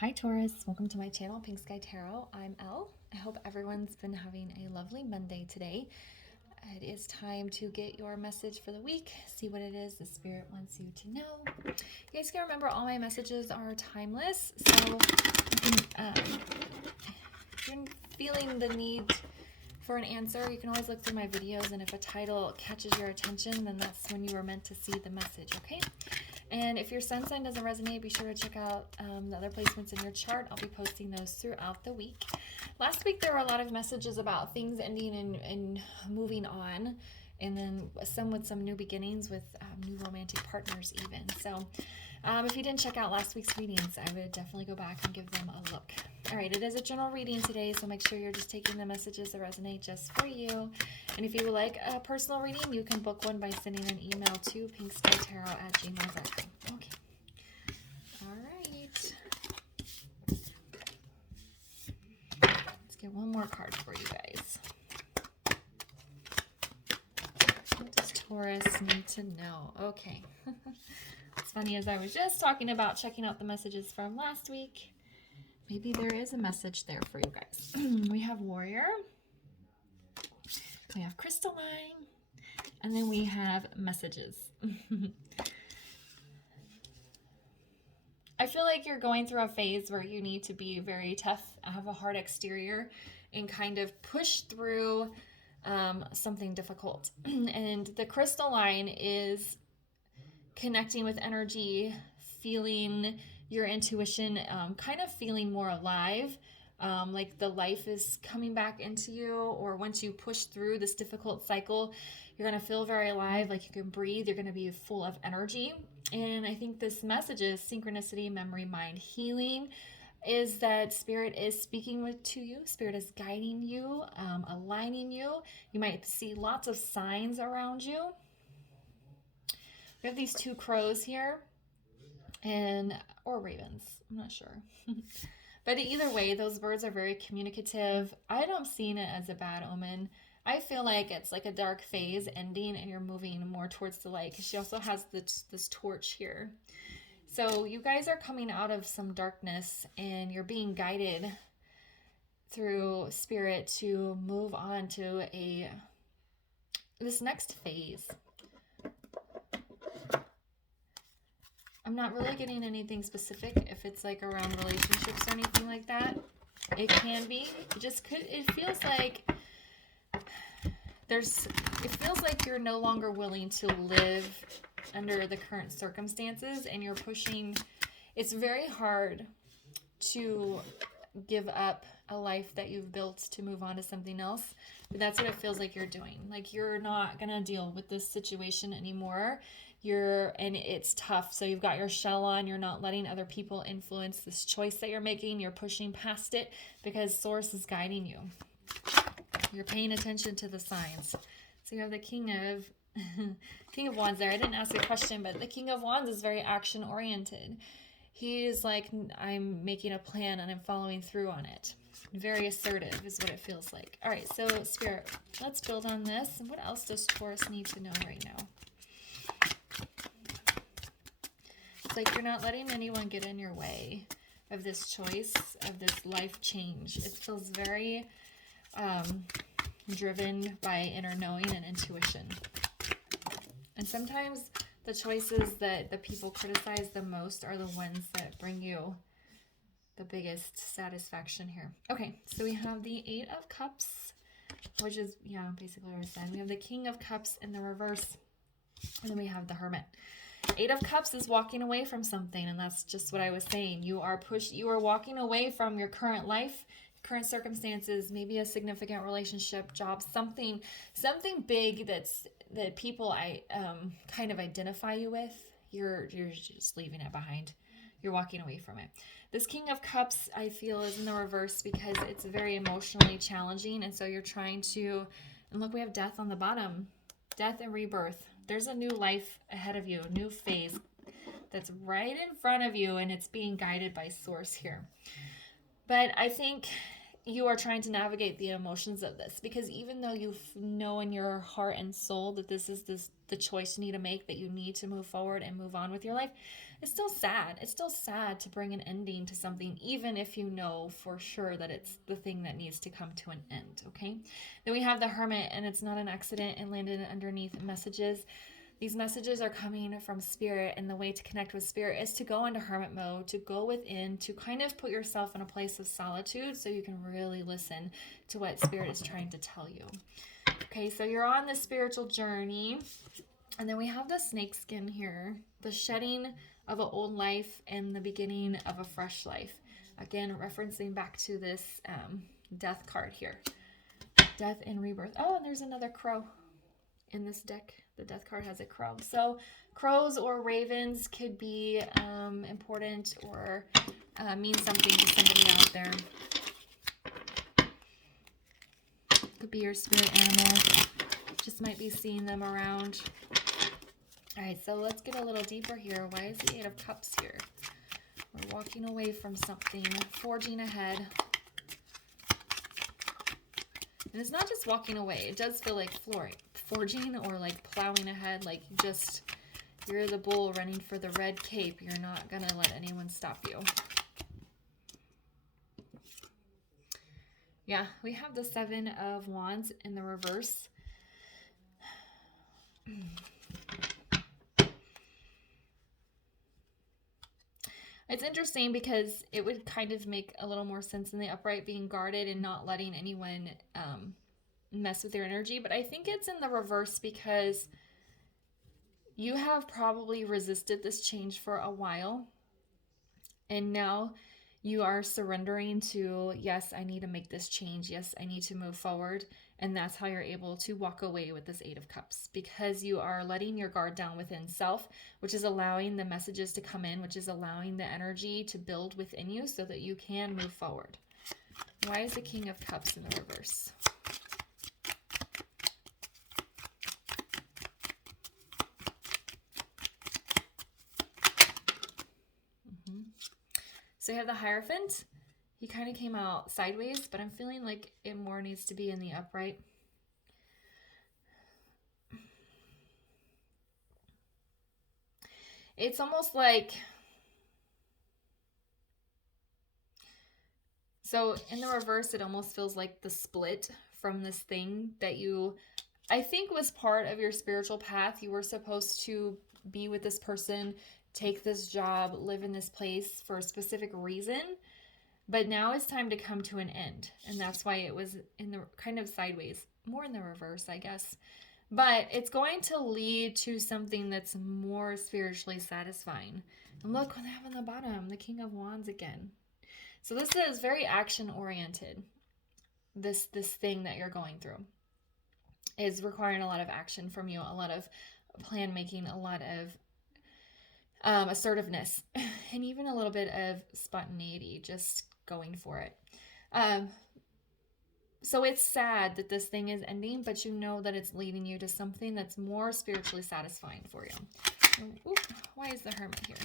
Hi Taurus, welcome to my channel, Pink Sky Tarot. I'm Elle. I hope everyone's been having a lovely Monday today. It is time to get your message for the week, see what it is the Spirit wants you to know. You guys can remember all my messages are timeless, so if you're feeling the need for an answer, you can always look through my videos, and if a title catches your attention, then that's when you were meant to see the message, okay? And if your sun sign doesn't resonate, be sure to check out the other placements in your chart. I'll be posting those throughout the week. Last week, there were a lot of messages about things ending and moving on, and then some with some new beginnings with new romantic partners even. So if you didn't check out last week's readings, I would definitely go back and give them a look. All right, it is a general reading today, so make sure you're just taking the messages that resonate just for you. And if you would like a personal reading, you can book one by sending an email to pinkskytarot@gmail.com. Okay. All right. Let's get one more card for you guys. What does Taurus need to know? Okay. What's funny is I was just talking about checking out the messages from last week. Maybe there is a message there for you guys. We have Warrior. We have Crystalline. And then we have Messages. I feel like you're going through a phase where you need to be very tough, have a hard exterior, and kind of push through something difficult. And the Crystalline is connecting with energy, feeling your intuition, kind of feeling more alive, like the life is coming back into you, or once you push through this difficult cycle, you're going to feel very alive, like you can breathe, you're going to be full of energy. And I think this message is synchronicity, memory, mind, healing, is that Spirit is speaking to you, Spirit is guiding you, aligning you. You might see lots of signs around you. We have these two crows here, or ravens, I'm not sure. But either way, those birds are very communicative. I don't see it as a bad omen. I feel like it's like a dark phase ending and you're moving more towards the light, because she also has this torch here. So you guys are coming out of some darkness and you're being guided through Spirit to move on to this next phase. I'm not really getting anything specific if it's like around relationships or anything like that. It can be. It feels like you're no longer willing to live under the current circumstances, and you're pushing. It's very hard to give up a life that you've built to move on to something else. But that's what it feels like you're doing. Like you're not going to deal with this situation anymore. And it's tough. So you've got your shell on. You're not letting other people influence this choice that you're making. You're pushing past it because Source is guiding you. You're paying attention to the signs. So you have the King of Wands there. I didn't ask a question, but the King of Wands is very action oriented. He is like, I'm making a plan and I'm following through on it. Very assertive is what it feels like. All right, so Spirit, let's build on this. What else does Taurus need to know right now? It's like you're not letting anyone get in your way of this choice, of this life change. It feels very driven by inner knowing and intuition. And sometimes the choices that the people criticize the most are the ones that bring you the biggest satisfaction here. Okay, so we have the Eight of Cups, which is, basically what I said. We have the King of Cups in the reverse, and then we have the Hermit. Eight of Cups is walking away from something, and that's just what I was saying. You are walking away from your current life, current circumstances, maybe a significant relationship, job, something big that people kind of identify you with. You're just leaving it behind. You're walking away from it. This King of Cups, I feel, is in the reverse because it's very emotionally challenging, and so you're trying to, and look, we have Death on the bottom. Death and rebirth. There's a new life ahead of you, a new phase that's right in front of you, and it's being guided by Source here. But I think you are trying to navigate the emotions of this, because even though you know in your heart and soul that this is the choice you need to make, that you need to move forward and move on with your life, it's still sad. It's still sad to bring an ending to something, even if you know for sure that it's the thing that needs to come to an end, okay? Then we have the Hermit, and it's not an accident and landed underneath messages. These messages are coming from Spirit, and the way to connect with Spirit is to go into hermit mode, to go within, to kind of put yourself in a place of solitude so you can really listen to what Spirit is trying to tell you. Okay, so you're on this spiritual journey, and then we have the snake skin here, the shedding of an old life and the beginning of a fresh life. Again, referencing back to this death card here. Death and rebirth. Oh, and there's another crow in this deck. The death card has a crow. So crows or ravens could be important or mean something to somebody out there. Could be your spirit animal. Just might be seeing them around. All right, so let's get a little deeper here. Why is the Eight of Cups here? We're walking away from something, forging ahead. And it's not just walking away. It does feel like forging or like plowing ahead, like you're the bull running for the red cape. You're not going to let anyone stop you. Yeah, we have the Seven of Wands in the reverse. It's interesting because it would kind of make a little more sense in the upright, being guarded and not letting anyone mess with your energy. But I think it's in the reverse because you have probably resisted this change for a while. And now you are surrendering to, yes, I need to make this change. Yes, I need to move forward. And that's how you're able to walk away with this Eight of Cups, because you are letting your guard down within self, which is allowing the messages to come in, which is allowing the energy to build within you so that you can move forward. Why is the King of Cups in the reverse? So you have the Hierophant. He kind of came out sideways, but I'm feeling like it more needs to be in the upright. It's almost like, so in the reverse, it almost feels like the split from this thing that you, I think, was part of your spiritual path. You were supposed to be with this person, take this job, live in this place for a specific reason. But now it's time to come to an end. And that's why it was in the kind of sideways, more in the reverse, I guess. But it's going to lead to something that's more spiritually satisfying. And look what they have on the bottom, the King of Wands again. So this is very action-oriented. This thing that you're going through is requiring a lot of action from you, a lot of plan making, a lot of assertiveness, and even a little bit of spontaneity, just going for it. So it's sad that this thing is ending, but you know that it's leading you to something that's more spiritually satisfying for you. Ooh, why is the Hermit here?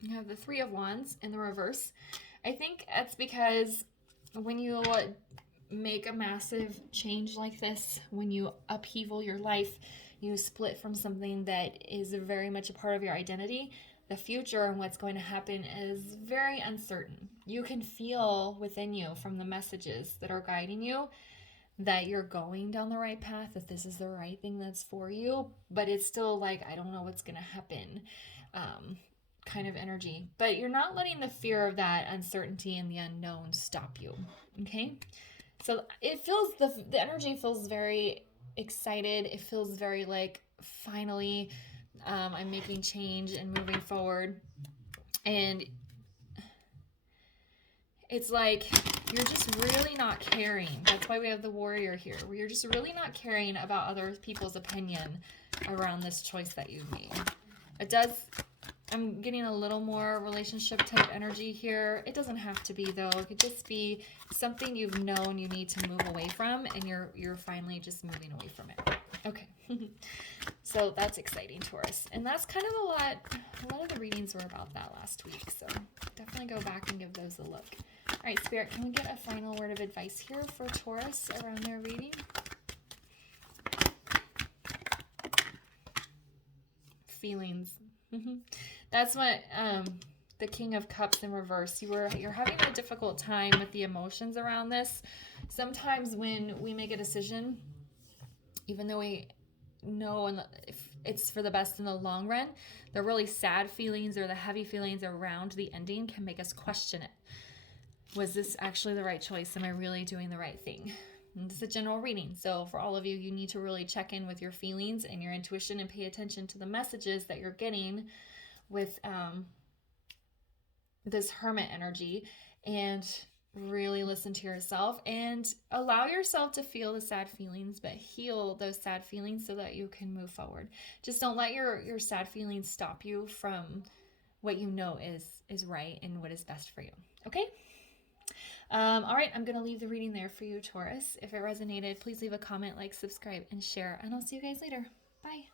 You have the Three of Wands in the reverse. I think that's because when you make a massive change like this, when you upheaval your life, you split from something that is very much a part of your identity, the future and what's going to happen is very uncertain. You can feel within you from the messages that are guiding you that you're going down the right path, that this is the right thing that's for you, but it's still like, I don't know what's going to happen. Kind of energy, but you're not letting the fear of that uncertainty and the unknown stop you. Okay, so it feels, the energy feels very excited. It feels very like, finally I'm making change and moving forward, and it's like you're just really not caring. That's why we have the Warrior here, where you're just really not caring about other people's opinion around this choice that you've made. It does, I'm getting a little more relationship type energy here. It doesn't have to be, though. It could just be something you've known you need to move away from, and you're finally just moving away from it. Okay. So that's exciting, Taurus. And that's kind of a lot of the readings were about that last week. So definitely go back and give those a look. All right, Spirit, can we get a final word of advice here for Taurus around their reading? Feelings. That's what the King of Cups in reverse. You're having a difficult time with the emotions around this. Sometimes when we make a decision, even though we know if it's for the best in the long run, the really sad feelings or the heavy feelings around the ending can make us question it. Was this actually the right choice? Am I really doing the right thing? And this is a general reading. So for all of you, you need to really check in with your feelings and your intuition and pay attention to the messages that you're getting with this Hermit energy, and really listen to yourself and allow yourself to feel the sad feelings, but heal those sad feelings so that you can move forward. Just don't let your sad feelings stop you from what you know is right and what is best for you. Okay? All right, I'm going to leave the reading there for you, Taurus. If it resonated, please leave a comment, like, subscribe, and share, and I'll see you guys later. Bye.